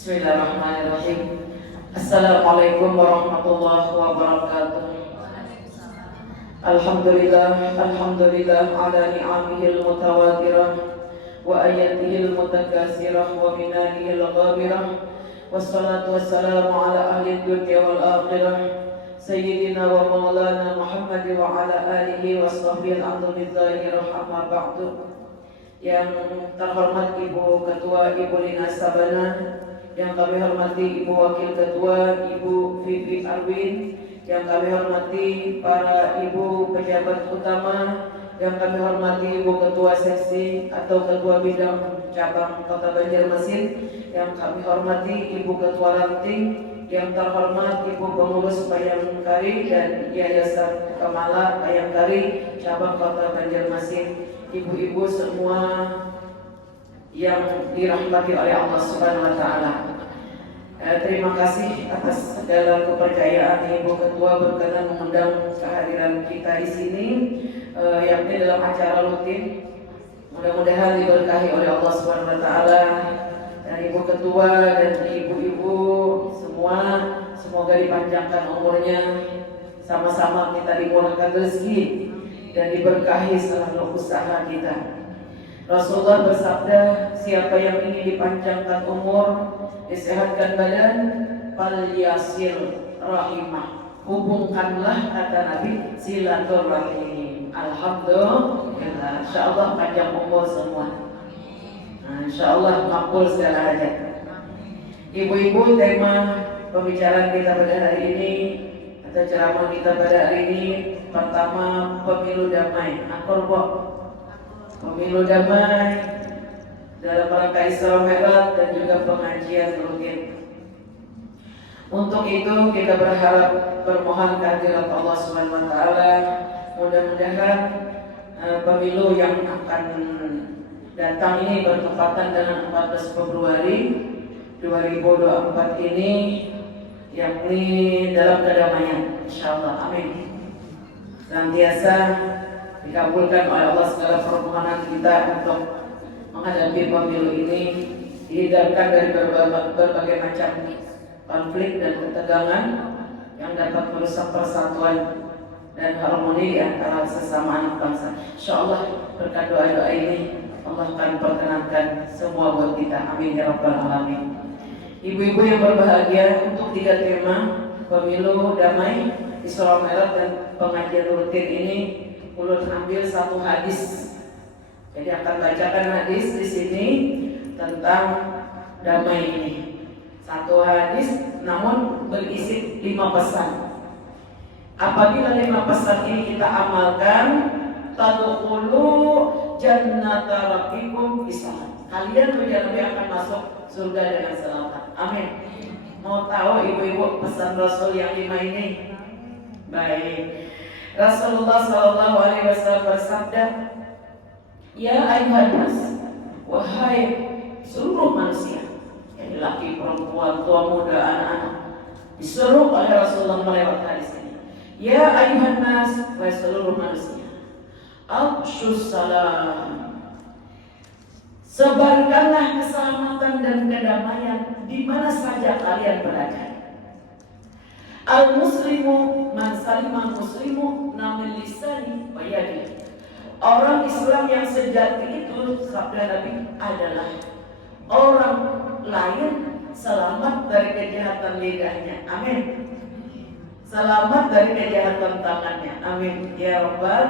Bismillahirrahmanirrahim. Assalamualaikum warahmatullahi wabarakatuh. Alhamdulillah ala ni'amihil mutawatirah wa ayatihil mutakasirah wa minanihil ghabirah. Wassalatu wassalamu ala ahli dunya wal akhirah Sayyidina wa maulana Muhammad wa ala alihi wa sahbihi al-amdulillahirrah amma ba'du. Yang terhormat Ibu Ketua Ibu Lina Sabana, yang kami hormati Ibu Wakil Ketua Ibu Vivi Arwin, yang kami hormati para Ibu pejabat utama, yang kami hormati Ibu Ketua Seksi atau Ketua Bidang Cabang Kota Banjarmasin, yang kami hormati Ibu Ketua Ranting, yang terhormat Ibu Pengurus Bayangkari dan Yayasan Kemala Bayangkari Cabang Kota Banjarmasin, ibu-ibu semua yang dirahmati oleh Allah Subhanahu wa Ta'ala. Terima kasih atas segala kepercayaan Ibu Ketua berkenan mengundang kehadiran kita di sini, yakni dalam acara rutin. Mudah-mudahan diberkahi oleh Allah Subhanahu wa Ta'ala, dan Ibu Ketua dan ibu-ibu semua, semoga dipanjangkan umurnya, sama-sama kita dimurahkan rezeki dan diberkahi seluruh usaha kita. Rasulullah bersabda, siapa yang ingin dipanjangkan umur, disehatkan badan, falyasir rahimah, hubungkanlah, kata Nabi, silaturahim. Alhamdulillah, insyaallah panjang umur semua. Insyaallah makbul segala hajat. Ibu-ibu, tema pembicaraan kita pada hari ini atau ceramah kita pada hari ini pertama, pemilu damai. Pemilu damai dalam rangka Isra Mi'raj dan juga pengajian rutin. Untuk itu kita berharap bermohon kehadirat Allah Subhanahu wa Ta'ala. Mudah-mudahan pemilu yang akan datang ini bertepatan dengan 14 Februari 2024 ini, yakni dalam kedamaian, insyaallah, amin. Senantiasa dikabulkan oleh Allah segala permohonan kita untuk menghadapi pemilu ini, dihindarkan dari berbagai macam konflik dan ketegangan yang dapat merusak persatuan dan harmoni di antara sesama anak bangsa. Insyaallah berkat doa-doa ini Allah akan perkenankan semua buat kita, amin ya rabbal alamin. Ibu-ibu yang berbahagia, untuk 3 tema, pemilu damai, Isra Mi'raj dan pengajian rutin ini, ulun ambil satu hadis. Jadi akan bacakan hadis di sini tentang damai ini. Satu hadis namun berisi 5 pesan. Apabila 5 pesan ini kita amalkan, tadkhulu jannata rabbikum bisalam. Kalian akan masuk surga dengan selamat. Amin. Mau tahu ibu-ibu pesan Rasul yang 5 ini? Baik. Rasulullah sallallahu alaihi wasallam bersabda, ya ayuhan nas, wahai seluruh manusia, yang laki, perempuan, tua, muda, anak-anak, disuruh oleh Rasulullah melewat hadis ini. Ya ayuhan nas, wahai seluruh manusia, afshus salam, sebarkanlah keselamatan dan kedamaian di mana saja kalian berada. Al-muslimu man salima muslimu min lisani wa yadihi. Orang Islam yang sejati itu, sabda Nabi, adalah orang lain selamat dari kejahatan lidahnya. Amin. Selamat dari kejahatan tangannya. Amin ya rabbal.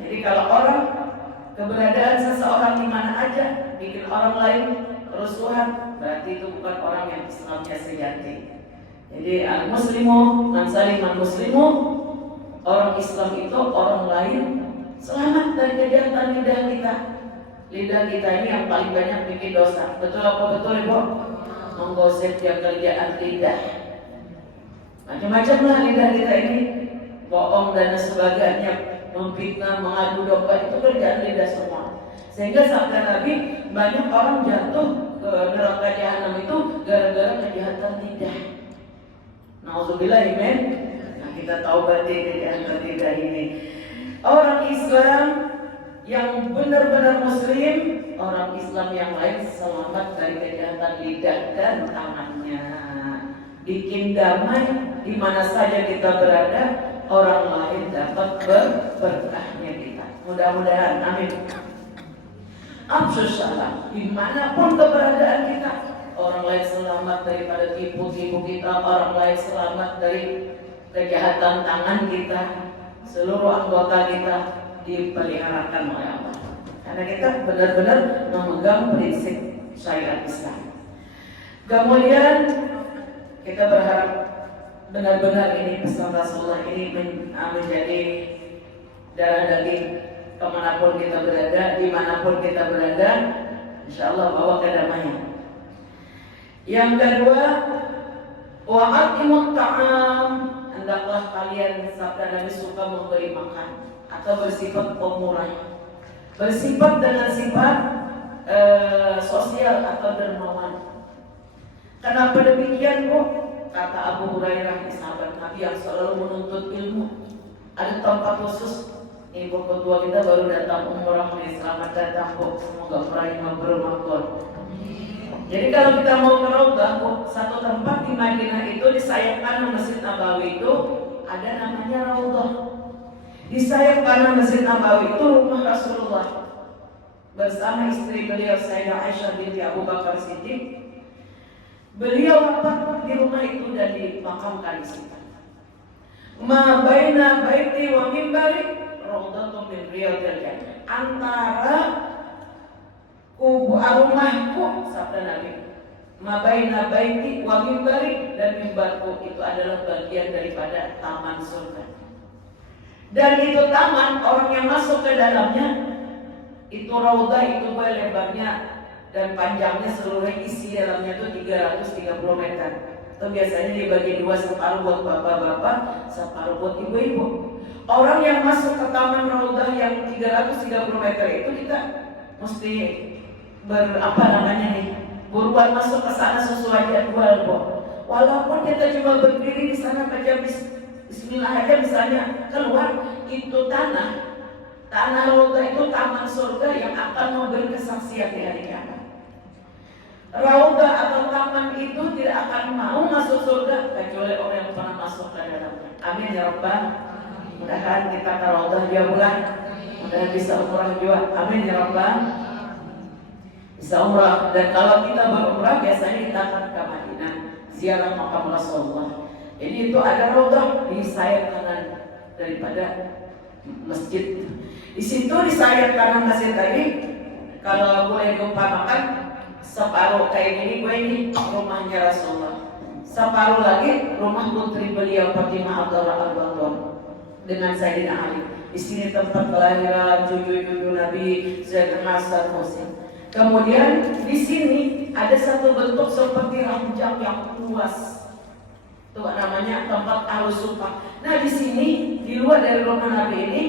Jadi kalau orang, keberadaan seseorang di mana aja bikin orang lain kerusuhan, berarti itu bukan orang yang Islamnya sejati. Jadi al-muslimu man salima muslimu, orang Islam itu orang lain selamat dari kejahatan lidah kita. Lidah kita ini yang paling banyak bikin dosa. Betul apa betul, Ibu? Menggosip yang kerjaan lidah. Macam-macam lah lidah kita ini. Bohong dan sebagainya, memfitnah, mengadu domba, itu kerjaan lidah semua. Sehingga sabda Nabi, banyak orang jatuh ke neraka jahanam itu gara-gara kejahatan lidah. Nauzubillah, amin. Nah, kita taubati kejahatan lidah ini. Orang Islam yang benar-benar muslim orang Islam yang lain selamat dari kejahatan lidah dan tangannya. Bikin damai di mana saja kita berada, orang lain dapat berkahnya kita. Mudah-mudahan, amin. Afsus salam, dimanapun keberadaan kita, orang lain selamat daripada tipu-tipu kita, orang lain selamat dari kejahatan tangan kita, seluruh anggota kita dipeliharakan oleh Allah. Karena kita benar-benar memegang prinsip syariat Islam. Kemudian kita berharap benar-benar ini pesan Rasulullah ini menjadi darah daging kemanapun kita berada, dimanapun kita berada, insya Allah bawa kedamaian. Yang kedua, wa'atimut ta'am, hendaklah kalian, sabda Nabi, suka memberi makan atau bersifat pemurah, bersifat dengan sifat sosial atau dermawan. Kenapa demikian, Bu? Kata Abu Hurairah, sahabat Nabi yang selalu menuntut ilmu. Ada tempat khusus. Ibu ketua kita baru datang umrah nih, selamat datang, Bu. Semoga umrahnya mabrur. Jadi kalau kita mau ke Raudhah, Bu, satu tempat di Madinah itu di sayap kanan Masjid Nabawi itu ada namanya Raudhah. Di sayap kanan Masjid Nabawi itu rumah Rasulullah bersama istri beliau Sayyidah Aisyah binti Abu Bakar Siddiq. Beliau wafat di rumah itu dan dimakamkan di situ. Ma baina baiti wa mimbari raudhatun min riyadil jannah. Antara rumahku, sabda Nabi, ma baina baiti wa mimbari, dan mimbarku itu adalah bagian daripada taman surga. Dan itu taman, orang yang masuk ke dalamnya itu raudhah, itu lebarnya dan panjangnya seluruhnya isi dalamnya itu 330 meter. Itu biasanya dibagi dua, separuh buat bapak-bapak, separuh buat ibu-ibu. Orang yang masuk ke taman raudhah yang 330 meter itu kita mesti buruan masuk ke sana sesuai jadwal, Bu. Walaupun kita cuma berdiri di sana baca bismillah aja misalnya, keluar itu tanah raudhah itu taman surga yang akan memberi kesaksian di hari kiamat. Raudhah atau taman itu tidak akan mau masuk surga kecuali orang yang pernah masuk ke dalamnya. Amin ya Rabbal. Mudah-mudahan kita ke Raudhah juga bulan, mudah-mudahan bisa umrah juga. Amin ya Rabbal. Bisa umrah, dan kalau kita berumrah biasanya kita akan ke Madinah ziarah makam Rasulullah. Jadi itu ada Raudhah di sayap kanan daripada masjid. Di situ di sayap kanan masjid tadi, kalau boleh diumpamakan, separuh kayak gini, gue ini rumahnya Rasulullah, separuh lagi rumah putri beliau Fatimah Al-Batul dengan Sayyidina Ali. Di sini tempat kelahiran cucu-cucu Nabi Zaid Hasan Husain. Kemudian di sini ada satu bentuk seperti ranjang yang luas, itu namanya tempat Ahlus Sufa. Nah di sini di luar dari rumah Nabi ini,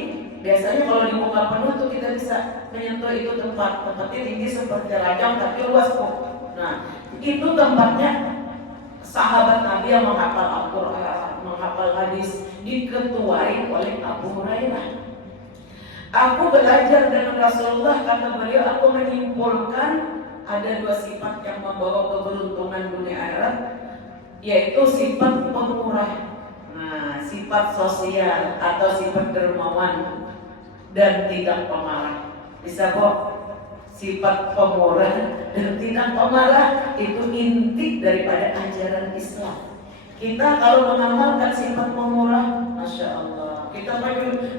biasanya kalau dibuka penuh tuh kita bisa menyentuh itu tempatnya tinggi seperti ranjang tapi luas, kok. Nah itu tempatnya sahabat Nabi yang menghafal Al-Quran, menghafal hadis, diketuai oleh Abu Hurairah. Aku belajar dengan Rasulullah, kata beliau, aku menyimpulkan ada dua sifat yang membawa keberuntungan dunia akhirat, yaitu sifat pemurah, sifat sosial atau sifat dermawan, dan tidak pemarah. Bisa kok, sifat pemurah dan tidak pemarah itu inti daripada ajaran Islam. Kita kalau mengamalkan sifat pemurah, Masya Allah, kita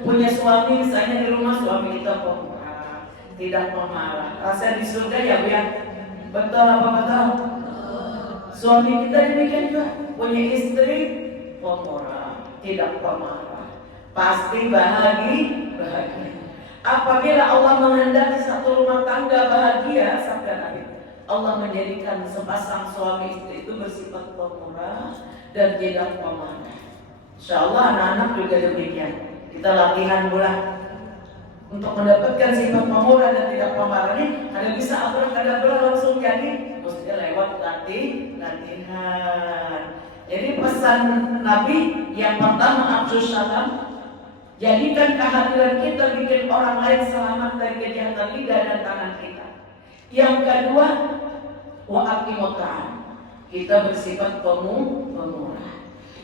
punya suami misalnya di rumah, suami kita pemurah, tidak pemarah. Rasa di surga ya Bu ya? Betul apa betul? Suami kita demikian juga, punya istri pemurah, tidak pemarah, pasti bahagia. Apabila Allah menghendaki satu rumah tangga bahagia, sabda Nabi, Allah menjadikan sepasang suami istri itu bersifat pemurah dan tidak pemarah. Insyaallah anak-anak juga demikian. Kita latihan bulan untuk mendapatkan sifat pemurah dan tidak pemarah ini. Ada bisa abrah-kadabra langsung jadi, mesti lewat latihan. Jadi pesan Nabi yang pertama, Afsus Salam, jadikan kehadiran kita bikin orang lain selamat dari kejahatan lidah dan tangan kita. Yang kedua, wa aqimut ta'am. Kita bersifat pemurah.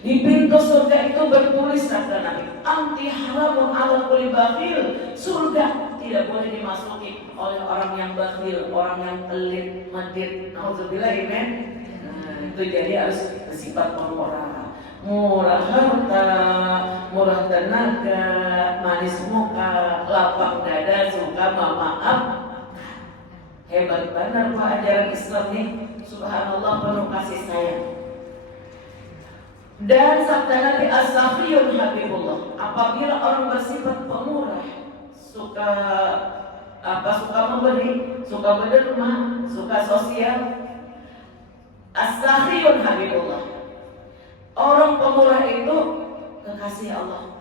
Di pintu surga itu bertulis kata Nabi, anti haramun ala kulli bakhil. Surga tidak boleh dimasuki oleh orang yang bakhil, orang yang pelit, medit. Nauzubillah, amin. Itu jadi harus bersifat pemurah. Murah harta, murah tenaga, manis muka, lapang dada, suka maaf. Hebat benar Pak ajaran Islam nih. Subhanallah, penuh kasih sayang. Dan sabda Nabi as-sakhiyun habibullah. Apabila orang bersifat pemurah, suka memberi, suka berderma, suka sosial, as-sakhiyun habibullah. Orang pemurah itu kekasih Allah.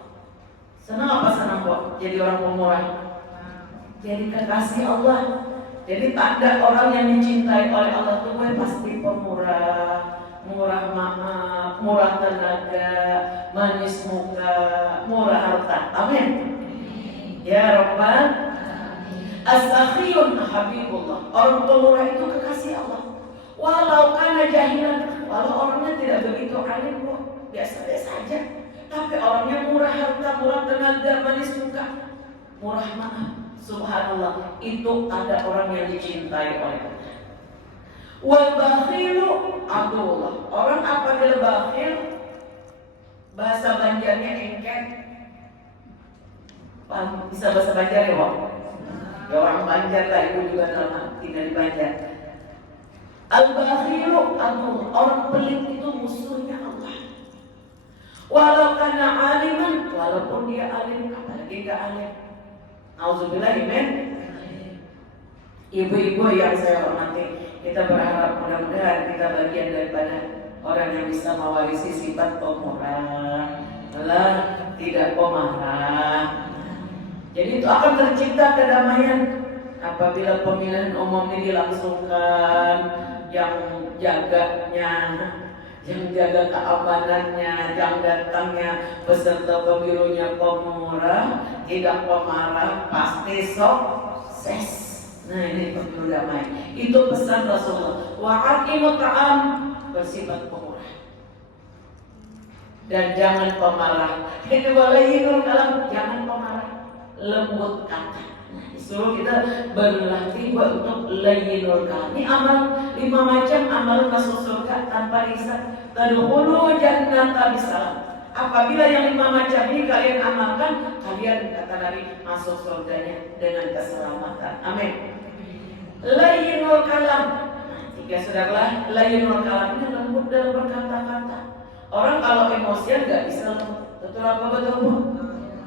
Senang apa senang kok jadi orang pemurah? Jadi kekasih Allah. Jadi tanda orang yang dicintai oleh Allah itu pasti pemurah, murah maaf, murah tenaga, manis muka, murah harta. Amin. Ya Rabbal as-sakhiyun habibullah. Orang pemurah itu kekasih Allah. Walau kana jahilan, walau orangnya tidak begitu alim kok, biasa-biasa aja. Tapi orangnya murah harta, murah tenaga, manis muka, murah maaf. Subhanallah, itu ada orang yang dicintai oleh Allah. Wal bakhilu abdullah. Orang apabila bakhil, bahasa Banjarnya engket. Bisa bahasa Banjar ya, Pak? Ya orang Banjar lah, ibu juga nama tinggal di Banjar. Al-bakhilu abdullah. Orang pelit itu musuhnya Allah. Walau kana aliman, walaupun dia alim, apalagi gak alim. Auzubillah, amin. Ibu-ibu yang saya hormati, kita berharap mudah-mudahan kita bagian daripada orang yang bisa mewarisi sifat pemurah, tidak pemarah. Jadi itu akan tercipta kedamaian apabila pemilihan umum ini dilangsungkan, yang jaganya, yang jaga keamanannya, yang datangnya peserta pemilunya pemurah, tidak pemarah, pasti sukses. Nah ini pemilu damai. Itu pesan Rasulullah. Wa aqimut ta'am, bersifat pemurah dan jangan pemarah. Ini walayyinul kalam, jangan pemarah, lembut kata. Disuruh kita berlatih untuk layyinul kalam. Ini amal 5 macam amalan masuk surga tanpa hisab. Tadkhulu jannata bisalam. Apabila yang 5 macam ini kalian amalkan, kalian kata Nabi masuk surganya dengan keselamatan. Amin. Layyinul kalam. Tiga sudahlah. Layyinul kalam ini lembut dalam berkata-kata. Orang kalau emosian nggak bisa lembut. Betul apa betul?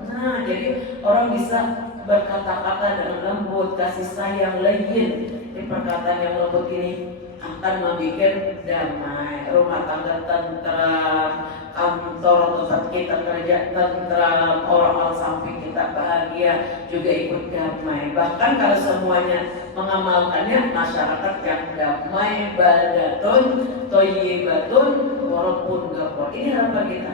Nah, jadi orang bisa berkata-kata dengan lembut, kasih sayang, layyin. Ini perkataan yang lembut ini akan membuat damai, rumah tangga tentram, kantor tempat kita kerja tentram, orang-orang samping kita bahagia, juga ikut damai. Bahkan kalau semuanya mengamalkannya, masyarakat yang damai, baldatun, thayyibatun, walaupun ghafur. Ini harapan kita.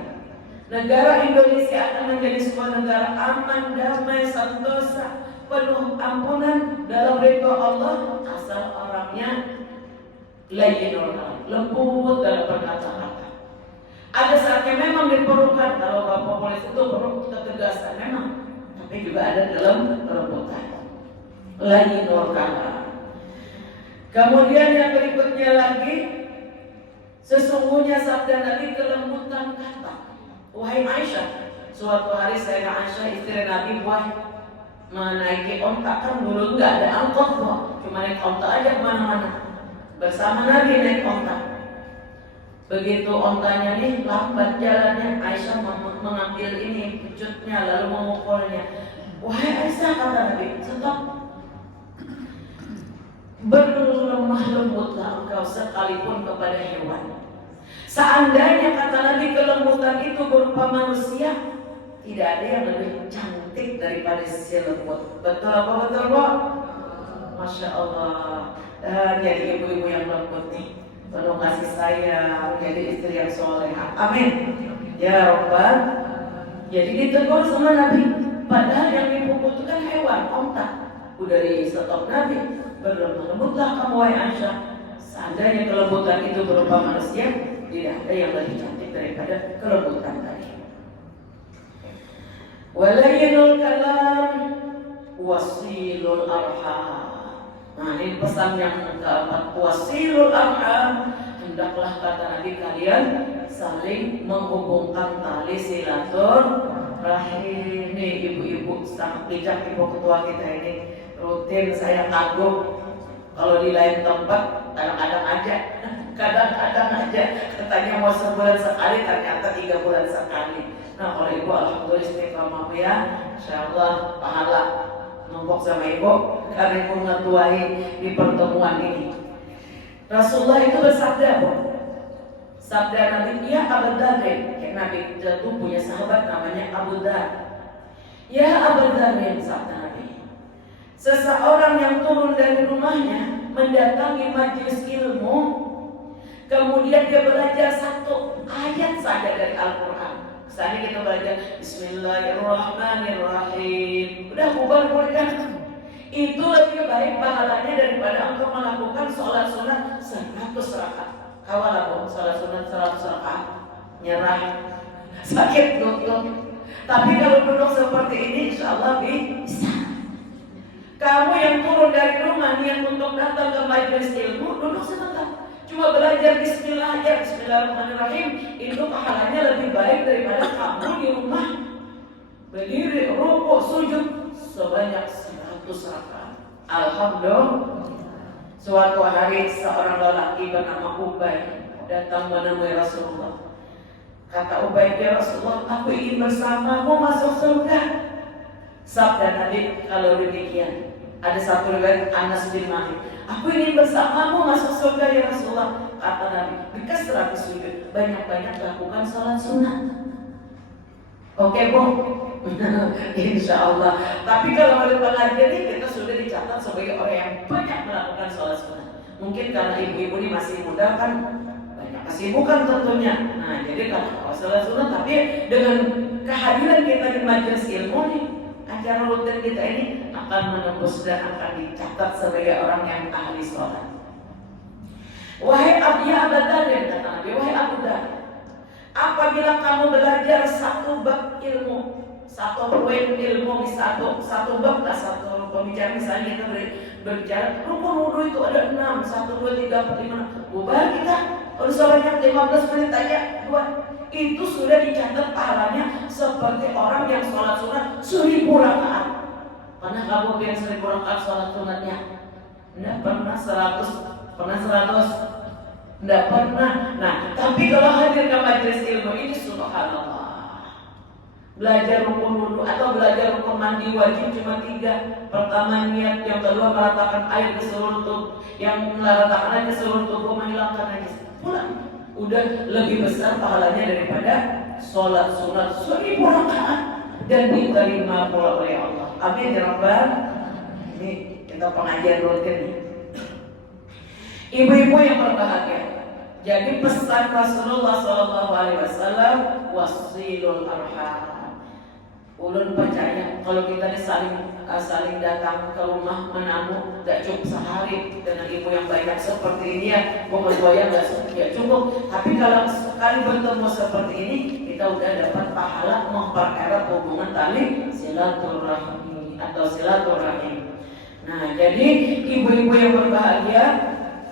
Negara Indonesia akan menjadi sebuah negara aman, damai, sentosa, penuh ampunan dalam ridha Allah, asal orangnya layyinul kalam, lembut dalam berkata-kata. Ada saatnya memang diperlukan, kalau Bapak Polisi itu perlu ketegasan memang, tapi juga ada dalam kelembutan. Layyinul kalam. Kemudian yang berikutnya lagi, sesungguhnya sabda Nabi kelembutan kata. Wahai Aisyah, suatu hari saya Aisyah istri Nabi menaiki onta, kan dulu nggak ada angkot kok, cuma naik onta aja kemana-mana. Bersama Nabi naik onta. Begitu ontanya nih lambat jalannya, Aisyah mengambil ini pecutnya lalu memukulnya. Wahai Aisyah, kata Nabi, stop. Berlemah lembutlah engkau sekalipun kepada hewan. Seandainya kata Nabi kelembutan itu berupa manusia, tidak ada yang lebih cantik daripada si lembut. Betul apa betul, Bu? Masya Allah. Jadi ibu-ibu yang lembut nih, penuh kasih sayang, jadi istri yang soleha. Amin. Ya Rabbal. Jadi ditegur sama Nabi. Padahal yang dipukul itu kan hewan, onta. udah di stop Nabi, berlemah lembutlah kamu wahai Aisyah. Seandainya kelembutan itu berupa manusia, tidak ada yang lebih cantik daripada kelembutan tadi. Walayyinul kalam wasilul arham. Nah, ini pesan yang keempat, wasilul arham. Hendaklah kata Nabi kalian saling menghubungkan tali silaturahim. Nih ibu-ibu sangat bijak, ibu ketua kita ini rutin saya kagum. Kalau di lain tempat kadang-kadang aja katanya mau sebulan sekali, ternyata 3 bulan sekali. Nah kalau ibu alhamdulillah istiqomah ya, insyaallah pahala numpuk sama ibu karena ibu ngetuai di pertemuan ini. Rasulullah itu bersabda, sabda Nabi, ya Abu Dzar, Nabi itu punya sahabat namanya Abu Dzar. Ya Abu Dzar, sabda Nabi, seseorang yang turun dari rumahnya mendatangi majelis ilmu, kemudian dia belajar 1 ayat saja dari Al-Quran. Misalnya kita belajar Bismillahirrahmanirrahim, udah bubar kan? Itu lebih baik pahalanya daripada engkau melakukan sholat sunat 100 rakaat. Kawal aku sholat sunat 100 rakaat, nyerah, sakit lutut. Tapi kalau duduk seperti ini, insya Allah bisa. Kamu yang turun dari rumah niat untuk datang ke majelis ilmu, duduk sebentar. Cuma belajar Bismillah aja, Bismillahirrahmanirrahim, itu pahalanya lebih baik daripada kamu di rumah berdiri, rukuk, sujud sebanyak 100 rakaat. Alhamdulillah. Suatu hari seorang lelaki bernama Ubay datang menemui Rasulullah. Kata Ubay, ya Rasulullah, aku ingin bersamamu masuk surga. Sabda Nabi, kalau demikian, ada satu riwayat Anas bin Malik, aku ingin bersamamu masuk surga ya Rasulullah. Kata Nabi, bekas 100 sujud, banyak-banyak lakukan sholat sunat. Oke Bu, insya Allah. Tapi kalau oleh pengajian ini kita sudah dicatat sebagai orang yang banyak melakukan sholat sunat. Mungkin karena ibu-ibu ini masih muda kan, banyak kesibukan tentunya. Nah jadi kalau sholat sunat, tapi dengan kehadiran kita di majelis ilmu nih, acara rutin kita ini akan menembus dan akan dicatat sebagai orang yang ahli sholat. Wahai Abu Dzar, kata Nabi, wahai Abu Dzar, apabila kamu belajar 1 bab ilmu, 1 poin ilmu di satu bab, satu pembicaraan, misalnya kita berbicara rukun wudu itu ada 6, 1, 2, 3, 4, 5. Bubar kita, kalau sebanyak 15 menit aja, 2. Itu sudah dicatat pahalanya seperti orang yang sholat sunat 1000 rakaat. Pernah kamu bilang 1000 rakaat sholat sunatnya? Tidak pernah. 100? Pernah 100? Tidak pernah. Nah, tapi kalau hadir ke majelis ilmu ini, subhanallah, belajar rukun wudu atau belajar rukun mandi wajib cuma 3. Pertama niat, yang kedua meratakan air ke seluruh tubuh, yang meratakan air ke seluruh tubuh menghilangkan najis. Pulang. Udah lebih besar pahalanya daripada sholat sunat 1000 rakaat dan diterima pula oleh Allah. Amin ya Rabbal. Ini kita pengajian rutin nih. Ibu-ibu yang berbahagia. Jadi pesan Rasulullah SAW, wasilul arham. Ulun percaya kalau kita saling datang ke rumah menamu, gak cukup sehari dengan ibu yang banyak seperti ini ya, bukan goyang gak cukup. Tapi kalau sekali bertemu seperti ini, kita udah dapat pahala mempererat hubungan tali silaturahmi atau silaturahim. Nah, jadi ibu-ibu yang berbahagia,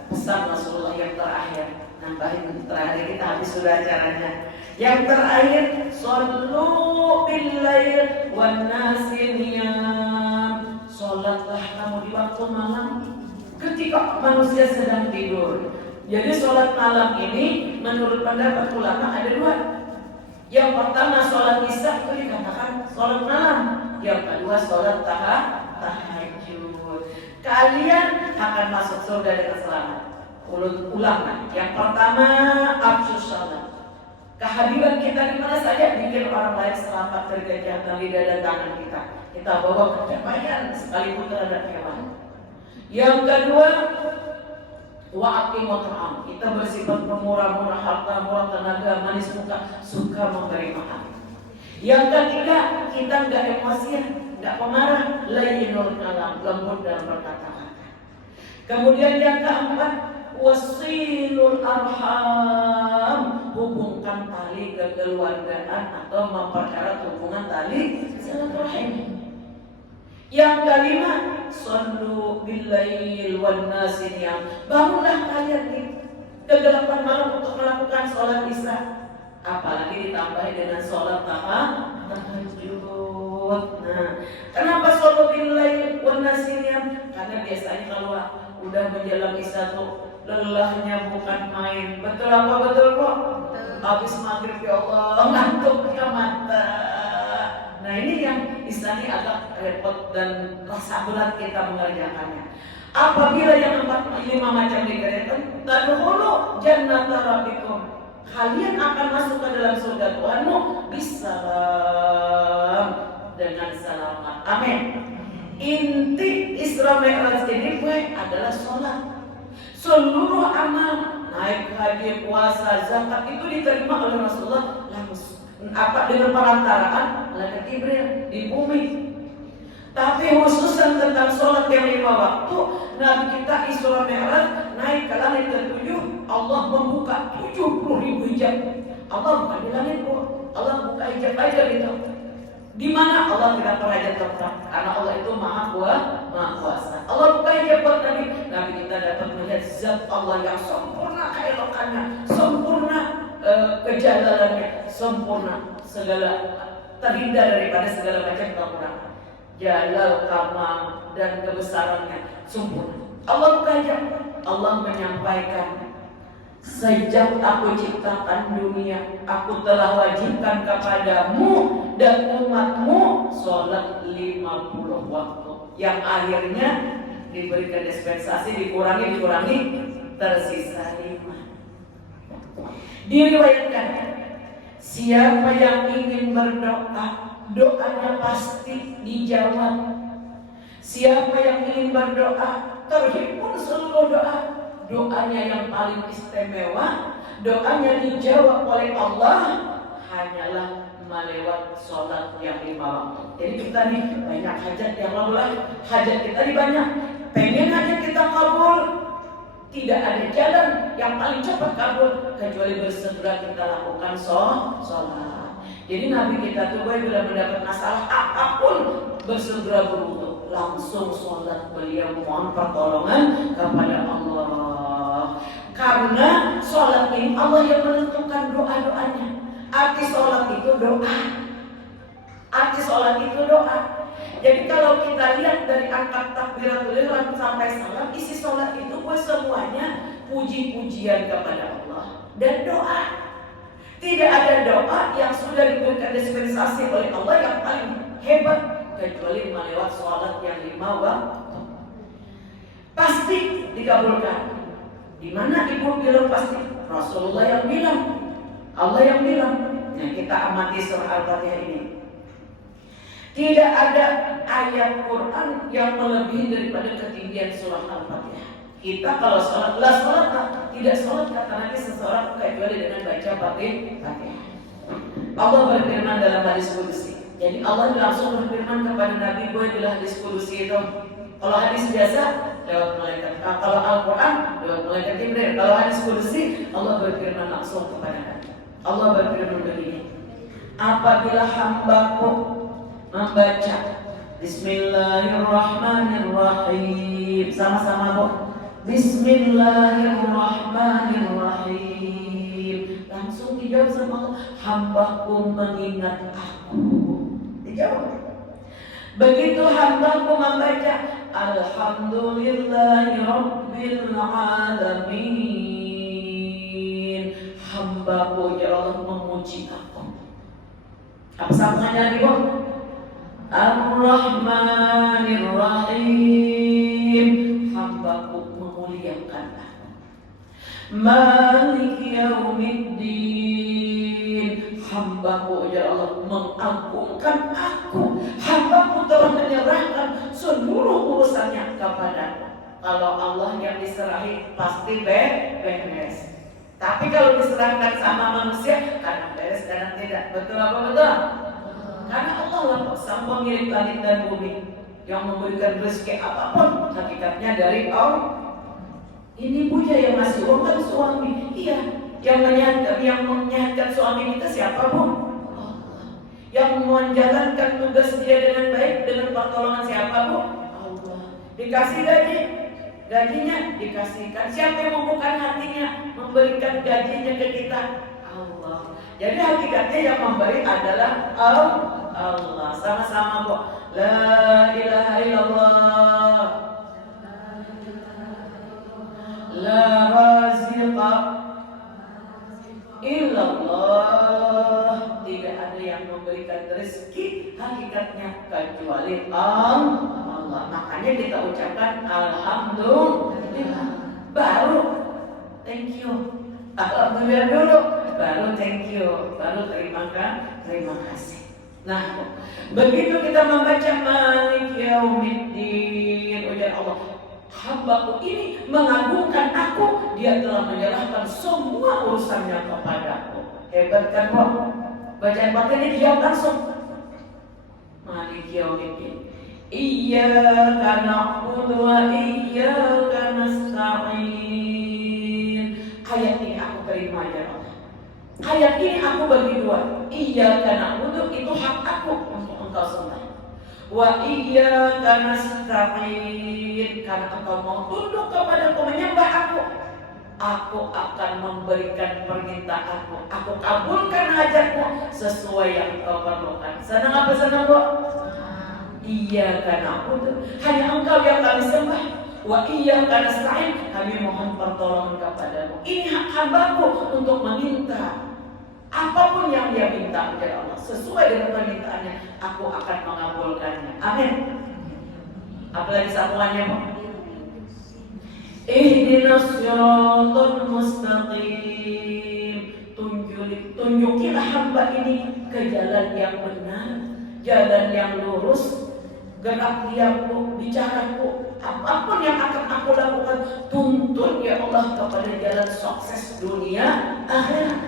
pesan Rasulullah yang terakhir. Nambahin terakhir, kita habis sudah acaranya. Yang terakhir, shollu bil-lail wan nasi niyam. Sholatlah kamu di waktu malam ketika manusia sedang tidur. Jadi sholat malam ini menurut pendapat ulama ada 2. Yang pertama sholat isya itu dikatakan sholat malam. Yang kedua sholat tahajud. Kalian akan masuk surga dengan selamat. Ulang. Yang pertama, absus salat. Kehadiran kita di mana saja bikin orang lain selamat dari kejahatan lidah dan tangan kita. Kita bawa kedamaian sekalipun terhadap hewan. Yang kedua, wa'atimut ta'am. Kita bersifat pemurah-murah harta, murah tenaga, manis muka, suka memberi maaf. Yang ketiga, kita enggak emosian. nggak pemarah, layyinul kalam, lembut dalam berkata-kata. Kemudian yang keempat, wasilul arham, hubungkan tali kekeluargaan atau mempererat hubungan tali silaturahim. Yang kelima, sallu billail wan nasi niyam, bangunlah kalian di kegelapan malam untuk melakukan sholat isya, apalagi ditambahi dengan sholat tahajud. Nah, kenapa sallu billail wan nasi niyam? Karena biasanya kalau udah menjelang isya tuh lelahnya bukan main. Betul apa betul kok? Habis maghrib ya Allah ngantuknya mata. Nah ini yang istilahnya agak repot dan rasa berat kita mengerjakannya. Apabila yang 4-5 macam dikerjakan, tadkhulu jannata rabbikum, kalian akan masuk ke dalam surga Tuhanmu bisalam, dengan selamat. Amin. Inti Isra Mi'raj ini adalah sholat. Seluruh amal, naik haji, puasa, zakat itu diterima oleh Rasulullah langsung. Dengan perantaraan malaikat Jibril di bumi. Tapi khusus tentang sholat yang 5 waktu, Nabi kita Isra Mi'raj naik ke langit ke-7, Allah membuka 70.000 hijab. Allah bukan di langit, Allah buka hijab aja gitu. Di mana Allah tidak pernah tetap, karena Allah itu maha kuasa. Allah bukan hijab buat Nabi. Nabi kita dapat melihat zat Allah yang sempurna keelokannya, sempurna kejalalannya, sempurna segala, terhindar daripada segala macam kekurangan. Jalal, kamal dan kebesarannya sempurna. Allah bukan hijab. Allah menyampaikan, sejak aku ciptakan dunia, aku telah wajibkan kepadamu dan umatmu sholat 50 waktu. Yang akhirnya diberikan dispensasi, dikurangi, tersisa 5. Diriwayatkan, siapa yang ingin berdoa, doanya pasti dijawab. Siapa yang ingin berdoa, terhimpun seluruh doa. Doanya yang paling istimewa, doanya dijawab oleh Allah, hanyalah melewat sholat yang 5 waktu. Jadi kita nih banyak hajat yang Allah, hajat kita nih banyak. Pengen hajat kita kabul, tidak ada jalan yang paling cepat kabul kecuali bersegera kita lakukan sholat. Jadi Nabi kita tuh bila mendapat masalah apapun bersegera berwudu, langsung sholat, beliau mohon pertolongan kepada Allah. Karena sholat ini Allah yang menentukan doa-doanya. Arti sholat itu doa. Arti sholat itu doa. Jadi kalau kita lihat dari angkat takbiratul ihram sampai salam, isi sholat itu semuanya puji-pujian kepada Allah dan doa. Tidak ada doa yang sudah diberikan dispensasi oleh Allah yang paling hebat kecuali melewat sholat yang 5 waktu. Pasti dikabulkan. Di mana ibu bilang pasti? Rasulullah yang bilang, Allah yang bilang. Nah, kita amati surah Al-Fatihah ini. Tidak ada ayat Quran yang melebihi daripada ketinggian surah Al-Fatihah. Kita kalau sholat, tidak sholat kata Nabi seseorang kecuali dengan baca Fatihah. Allah berfirman dalam hadis qudsi. Jadi Allah langsung berfirman kepada Nabi bila hadis qudsi itu. Kalau hadis biasa lewat malaikat. Kalau Al-Quran lewat malaikat Jibril. Kalau hadis qudsi Allah berfirman langsung kepada Nabi. Allah berfirman begini. Apabila hambaku membaca Bismillahirrahmanirrahim, sama-sama Bu. Bismillahirrahmanirrahim, langsung dijawab sama Allah, hambaku mengingat aku. Dijawab. Begitu hambaku membaca Alhamdulillahirabbil alamin, hambaku ya Allah memuji aku. Apa sambungannya lagi Bu? Ar-Rahmanir-Rahim, hambaku memuliakan aku. Malik Yaumiddin, hambaku ya Allah mengagungkan aku. Hambaku telah menyerahkan seluruh urusannya kepadamu. Kalau Allah yang diserahi pasti beres. Tapi kalau diserahkan sama manusia, kadang beres, kadang tidak. Betul apa betul? Karena Allah lah sang pemilik langit dan bumi yang memberikan rezeki apapun hakikatnya dari Allah. Ini puja yang ngasih uang kan suami. Iya, yang menyehatkan suami kita siapa bu? Allah. Yang menjalankan tugas dia dengan baik dengan pertolongan siapa bu? Allah. Dikasih gajinya dikasihkan. Siapa yang membuka hatinya memberikan gajinya ke kita? Allah. Jadi hakikatnya yang memberi adalah Allah. Sama-sama bu. La ilaha illallah. La raziqa illallah. Tidak ada yang memberikan rezeki hakikatnya kecuali Allah. Makanya kita ucapkan alhamdulillah. Baru thank you. Alhamdulillah dulu, baru thank you, baru terima kasih. Nah, begitu kita membaca Malik Yaumiddin, ujar Allah, hambaku ini mengagungkan aku, dia telah menyerahkan semua urusannya kepadaku. Hebat kan kok? Bacaan Fatihah ini dijawab langsung. Malik Yaumiddin, iyyaka na'budu wa iyyaka nasta'in. Ayat ini aku terima ya Allah. Ayat ini aku bagi dua. Iyyaka na'budu itu hak aku untuk engkau sembah. Wa iyyaka nasta'in, karena engkau mau tunduk kepadaku menyembah aku akan memberikan permintaanmu. Aku kabulkan hajatmu sesuai yang engkau perlukan. Senang apa senang bu? Iyyaka na'budu, hanya engkau yang kami sembah. Wa iyyaka nasta'in, kami mohon pertolongan kepadamu. Ini hak hambaku untuk meminta apapun yang dia minta kepada Allah sesuai dengan permintaannya, aku akan mengabulkannya. Amin. Apalagi sambungannya bu? Ihdinas siratal mustaqim, tunjukilah hamba ini ke jalan yang benar, jalan yang lurus. Gerak diamku, bicaraku, apapun yang akan aku lakukan, tuntun ya Allah kepada jalan sukses dunia akhirat.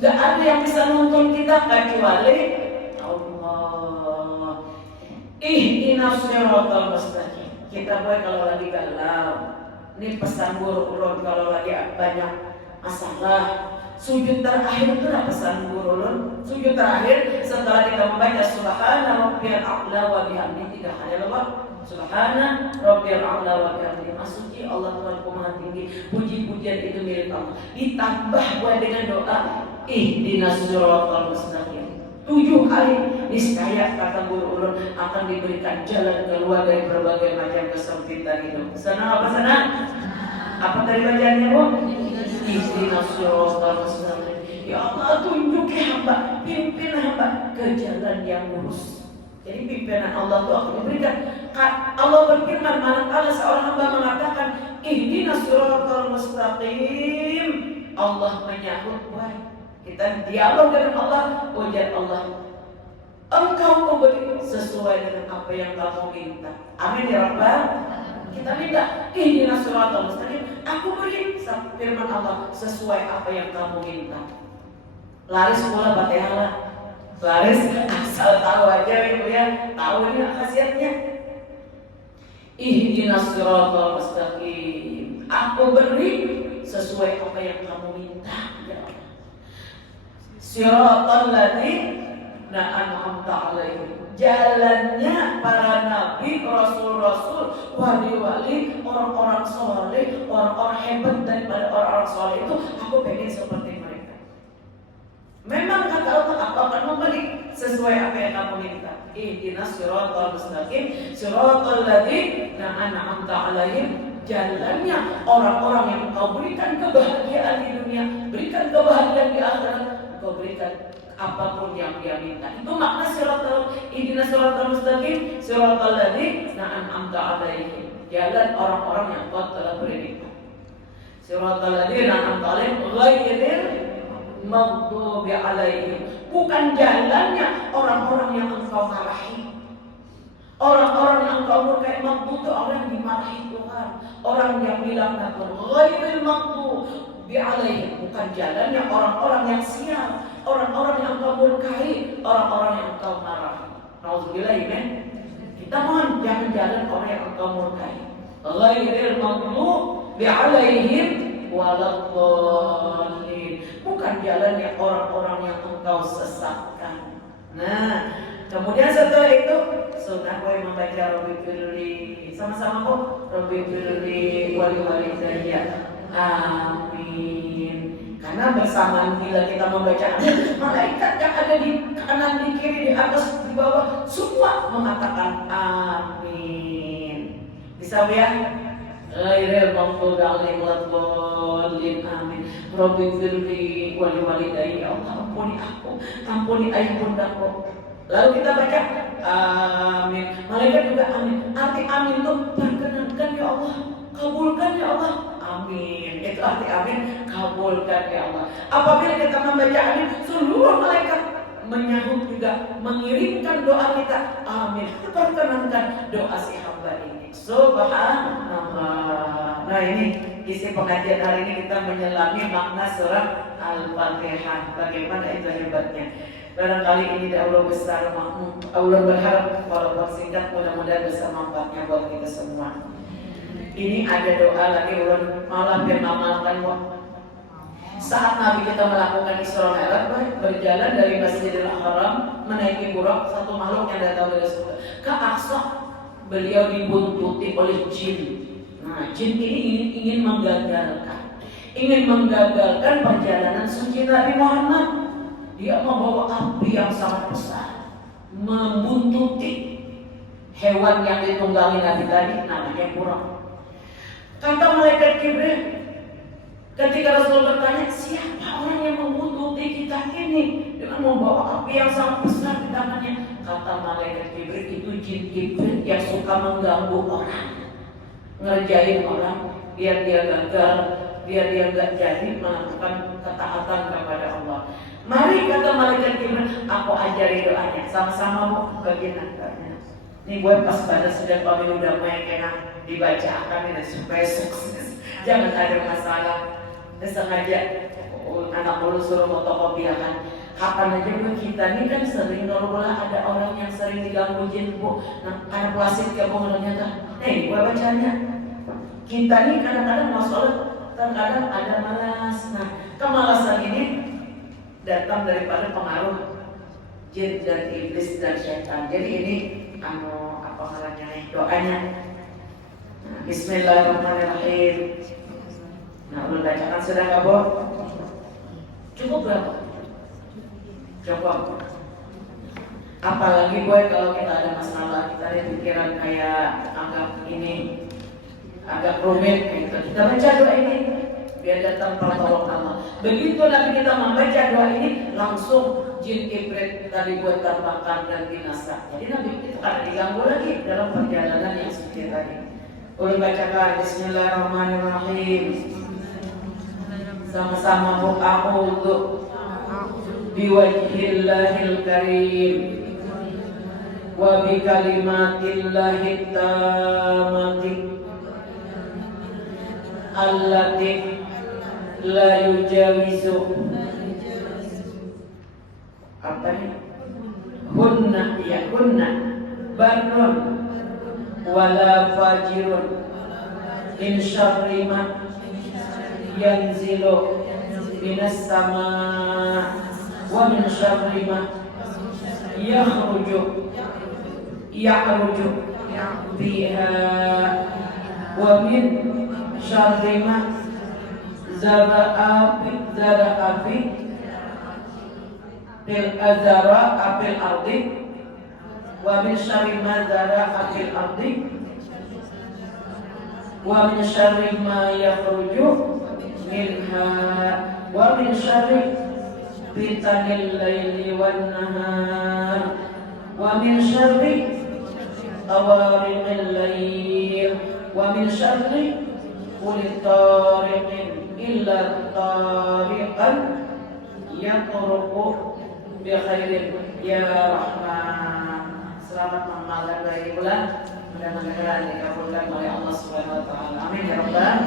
Gak ada yang bisa nuntun kita kecuali Allah. Ihdinas siratal mustaqim. Kita boleh kalau lagi galau, ini pesan guru kalau lagi banyak masalah. Sujud terakhir itu adalah pesan guru. Sujud terakhir setelah kita membaca Subhana Rabbiyal A'la wa bihamdihi, tidak hanya Allah. Subhana Rabbiyal A'la wa bihamdihi, Maksudnya Allah Tuhanku Maha Tinggi, puji-pujian itu milik Allah. Ditambah buat dengan doa Ihdinas siratal mustaqim 7 kali, niscaya kata guru ulun akan diberikan jalan keluar dari berbagai macam kesempitan hidup. Senang apa senang? Apa tadi bacaannya bu? Ihdinas siratal mustaqim. Ya Allah, tunjuki hamba, pimpin hamba ke jalan yang lurus. Jadi pimpinan Allah itu akan diberikan. Allah berfirman, manakala seorang hamba mengatakan ihdinas siratal mustaqim, Allah menyahut, baik. Kita dialog dengan Allah, ujar Allah, engkau memberi sesuai dengan apa yang kamu minta. Amin ya Rabbal. Kita minta ihdinas siratal mustaqim, aku beri firman Allah sesuai apa yang kamu minta. Laris pula Fatihah lah. Laris asal tahu aja ibu ya, tahu ini khasiatnya. Ihdinas siratal mustaqim, aku beri sesuai apa yang kamu minta ya Allah. Siratal ladzina an'amta 'alaihim, jalannya para nabi, rasul-rasul, wali-wali, orang-orang soleh, orang-orang hebat daripada orang-orang soleh itu, aku pengen seperti mereka. Memang kata Allah, aku akan memberi sesuai apa yang kamu minta. Ihdinas siratal mustaqim, siratal ladzina an'amta 'alaihim, jalannya orang-orang yang Engkau berikan kebahagiaan di dunia, berikan kebahagiaan di akhirat, Engkau berikan apapun yang dia minta. Itu makna siratal, ihdinas siratal mustaqim, siratal ladzina an'amta 'alaihim, jalan orang-orang yang Engkau telah beri nikmat. Siratal ladzina an'amta 'alaihim ghairil maghdubi 'alaihim, bukan jalannya orang-orang yang Engkau marahi, orang-orang yang Engkau murkai. maghdubi itu orang yang dimarahi Tuhan, orang yang dilaknat Tuhan. Ghairil maghdubi alaihim, bukan jalannya orang-orang yang sial, orang-orang yang engkau murkai, orang-orang yang engkau marah. Nauzubillah, men. Kita mohon jangan jalan orang yang engkau murkai. Ghairil maghdubi alaihim waladhdallin, bukan jalannya orang-orang yang engkau sesatkan. Nah, kemudian setelah itu sunnah gue membaca Rabbighfirli, sama-sama kok, Rabbighfirli waliwalidayya, amin. Karena bersamaan bila kita membaca amin, malaikat yang ada di kanan, di kiri, di atas, di bawah, semua mengatakan amin. Bisa ya? Ghairil maghdubi alaihim waladhdallin, amin. Rabbighfirli waliwalidayya, ya Allah ampuni aku, ampuni ayah bundaku. Lalu kita baca amin. Malaikat juga amin. Arti amin itu perkenankan ya Allah, kabulkan ya Allah. Amin. Itu arti amin, kabulkan ya Allah. Apabila kita membaca amin, seluruh malaikat menyahut juga, mengirimkan doa kita. Amin. Perkenankan doa si hamba ini. Subhanallah. Nah, ini isi pengajian hari ini, kita menyelami makna surah Al-Fatihah. Bagaimana itu hebatnya. Barangkali ini Allah besar, Allah berharap walaupun singkat, mudah-mudahan besar manfaatnya buat kita semua. Ini ada doa lagi ulun malah biar ngamalkan saat Nabi kita melakukan Isra Mi'raj, berjalan dari Masjidil Haram menaiki Buraq, satu makhluk yang datang dari surga ke Aqsa, beliau dibuntuti oleh jin. Nah, jin ini ingin menggagalkan perjalanan suci Nabi Muhammad. Dia membawa api yang sangat besar, membuntuti hewan yang ditunggangi Nabi tadi, namanya Buraq. Kata malaikat Jibril, ketika Rasul bertanya, siapa orang yang membuntuti kita ini dengan membawa api yang sangat besar di tangannya? Kata malaikat Jibril, itu jin Jibril yang suka mengganggu orang, ngerjain orang biar dia gagal, biar dia gak jadi melakukan ketaatan kepada Allah. Mari, kata malaikat Jibril, aku ajari doanya. Sama-sama mau bagian antaranya. Ini gue pas pada sedang pemilu damai kena dibacakan ini supaya sukses. Jangan ada masalah. Sengaja anak ulu suruh fotokopiakan. Kapan aja bu, kita ini kan sering kalau bola ada orang yang sering diganggu jin bu. Nah, anak plastik ya bu ternyata. Nih, gue bacanya. Kita ini kadang-kadang mau sholat, kadang-kadang ada malas. Nah, kemalasan ini datang daripada pengaruh jin dan iblis dan syaitan. Jadi ini apa namanya nih doanya. Nah, Bismillahirrahmanirrahim. Nah, udah bacakan sudah nggak bu? Cukup berapa? Cukup. Apalagi boy kalau kita ada masalah, kita ada pikiran kayak agak rumit gitu. Kita baca doa ini biar datang pertolongan Allah. Begitu Nabi kita membaca doa ini, langsung jin iblis tadi buat terbakar dan binasa. Jadi Nabi itu akan diganggu lagi dalam perjalanan yang seperti tadi. Boleh bacakan Bismillahirrahmanirrahim. Sama-sama a'udzu biwajhillahil karim wa bi kalimatillahit tammati allati la yujawizu apa nih? Hunna barrun wala fajirun min syarri ma yanzilu minas sama wa min syarri ma ya'ruju biha wa min syarri ma zara'a bil azara apil ardi wa min syarri ma zara'a fil ardi wa min syarri ma yakhruju minha wa min syarri fitanil laili wan nahar wa min syarri tawariqil lail wa min syarri kulli tariqin illa tariqan yatruqu bi khairin ya rahman. Selamat mengamalkan dari bulan mudah-mudahan dikabulkan oleh Allah Subhanahu wa taala. Amin ya rabbal.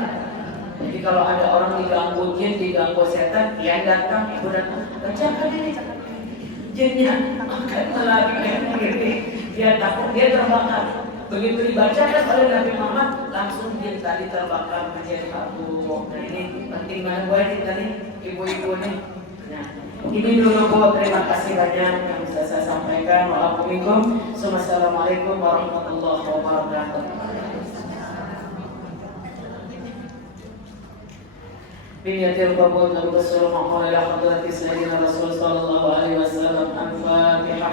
Jadi kalau ada orang diganggu jin, diganggu setan, dia datang, ibu datang, bacakan ini, jinnya akan melarikan diri. Dia takut, dia terbakar. Begitu dibacakan oleh Nabi Muhammad, langsung jin tadi terbakar menjadi abu. Nah ini penting banget buat kita nih, ibu-ibu nih. Nah, ini dulu Bu, terima kasih banyak yang bisa saya sampaikan. Wassalamualaikum warahmatullahi wabarakatuh. بنية القبول نبصر معه إلى حضرة سيدنا رسول صلى الله عليه وسلم. الفاتحة.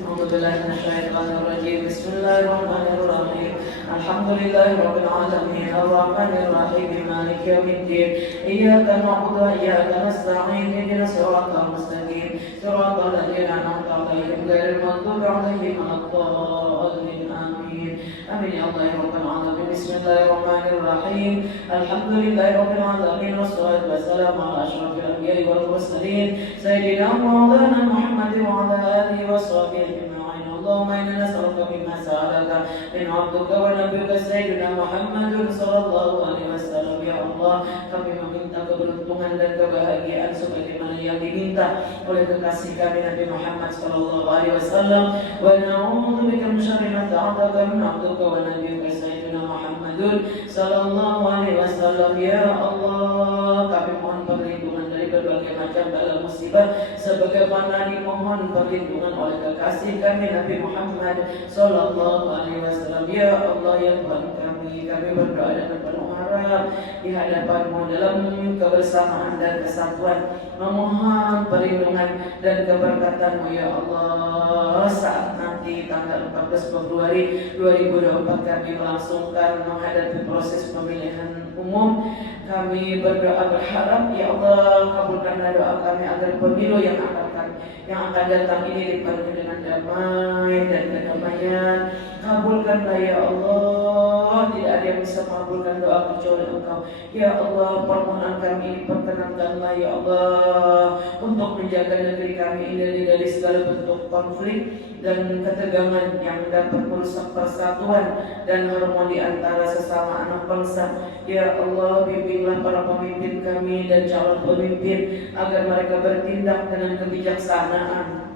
أعوذ بالله من الشيطان الرجيم. بسم الله الرحمن الرحيم. الحمد لله رب العالمين الرحمن الرحيم مالك يوم الدين. إياك نعبد وإياك نستعين. اهدنا الصراط المستقيم صراط الذين أنعمت عليهم غير المغضوب عليهم ولا الضالين. آمين. آمين يا الله يا رب العالمين. بسم الله الرحمن الرحيم. الحمد لله رب العالمين والصلاة والسلام على أشرف الأنبياء والمرسلين سيدنا مولانا محمد وعلى آله وصحبه أجمعين. اللهم إنا نسألك بما سألك من عبدك ونبيك سيدنا محمد صلى الله عليه wasallam. Ya Allah, kami meminta keberuntungan dan kebahagiaan sebagaimana yang diminta oleh kekasih kami Nabi Muhammad sallallahu alaihi wasallam. Wa na'udzubika min syarri ma ta'alaka min 'abdika wa nabiyyika sayyidina Muhammadun sallallahu alaihi wasallam. Ya Allah, kami mohon perlindungan dari berbagai macam bala musibah sebagaimana dimohon perlindungan oleh kekasih kami Nabi Muhammad sallallahu alaihi wasallam. Ya Allah, ya Tuhan kami berdoa dengan penuh harap di hadapan-Mu dalam kebersamaan dan kesatuan, memohon perlindungan dan keberkatan-Mu ya Allah. Saat nanti tanggal 14 Februari 2024 kami melangsungkan menghadapi proses pemilihan umum, kami berdoa berharap ya Allah kabulkanlah doa kami agar pemilu yang akan datang ini dipenuhi dengan damai dan kedamaian. Kabulkanlah ya Allah, tidak ada yang bisa mengabulkan doa kecuali Engkau. Ya Allah, permohonan kami ini perkenankanlah ya Allah untuk menjaga negeri kami ini dari segala bentuk konflik dan ketegangan yang dapat merusak persatuan dan harmoni antara sesama anak bangsa. Ya Allah, bimbinglah para pemimpin kami dan calon pemimpin agar mereka bertindak dengan kebijaksanaan,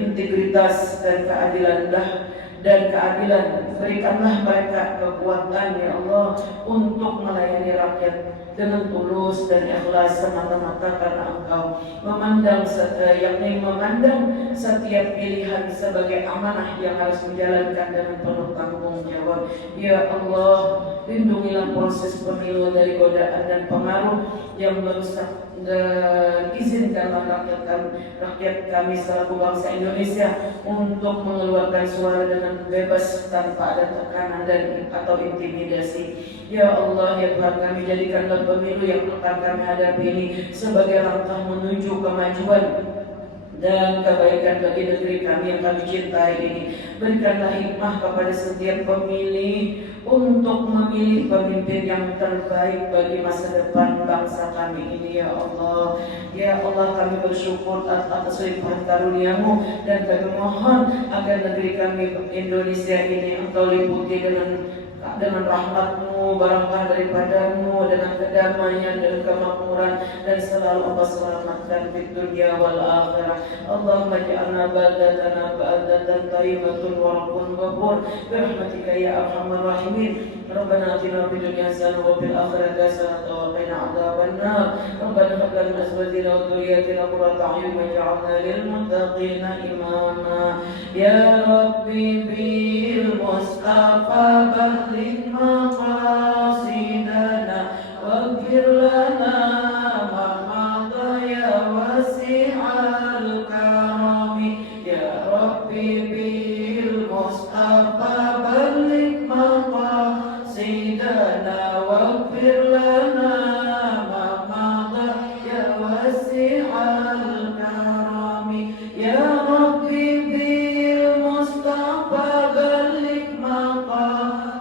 integritas dan keadilan. Berikanlah mereka kekuatan ya Allah untuk melayani rakyat dengan tulus dan ikhlas semata-mata karena Engkau, memandang setiap pilihan sebagai amanah yang harus menjalankan dengan penuh tanggung jawab. Ya Allah, lindungilah proses pemilu dari godaan dan pengaruh yang merusak, dan izinkanlah rakyat kami selaku bangsa Indonesia untuk mengeluarkan suara dengan bebas tanpa ada tekanan dan atau intimidasi. Ya Allah, ya Tuhan kami, jadikanlah pemilu yang akan kami hadapi ini sebagai langkah menuju kemajuan dan kebaikan bagi negeri kami yang kami cintai ini. Berikanlah hikmah kepada setiap pemilih untuk memilih pemimpin yang terbaik bagi masa depan bangsa kami ini ya Allah. Ya Allah, kami bersyukur atas limpahan karunia-Mu dan kami mohon agar negeri kami Indonesia ini Engkau liputi dengan rahmat-Mu, barakah daripada-Mu, dengan kedamaian dan kemakmuran, dan selalu Allah selamatkan di dunia wal akhirah. Allahumma ja'alna baldatan thayyibatun wa rabbun ghafur birahmatika ya arhamar rahimin. Rabbana atina fid dunya hasanah wa fil akhirati hasanah wa qina adzabannar. Rabbana hab lana min azwajina wa dhurriyyatina qurrata a'yun waj'alna lil muttaqina imama. Ya Rabbi bil Mustafa balligh maqasidana waghfir lana ma madha ya wasi'al karami. Ya Rabbi bil Mustafa balligh maqasidana waghfir lana ma madha ya wasi'al karami. Ya Rabbi bil Mustafa balligh maqasidana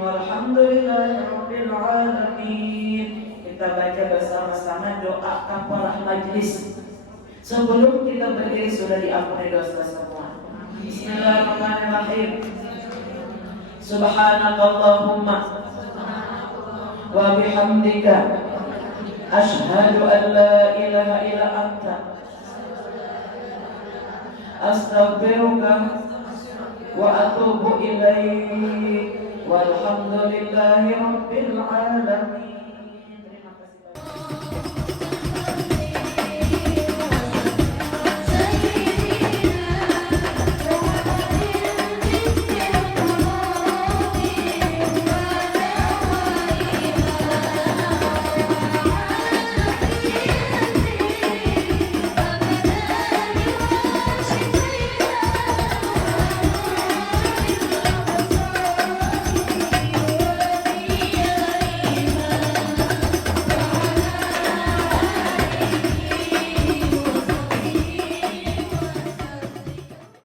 walhamdulillahi rabbil alamin. Kita baca bersama-sama doa kafarah majlis. Sebelum kita berdiri sudah diampuni dosa semua. Bismillahirrahmanirrahim. Subhanakallahumma wa bihamdika asyhadu an la ilaha illa anta astaghfiruka wa atubu ilaik. Walhamdulillahi rabbil alamin. Terima kasih.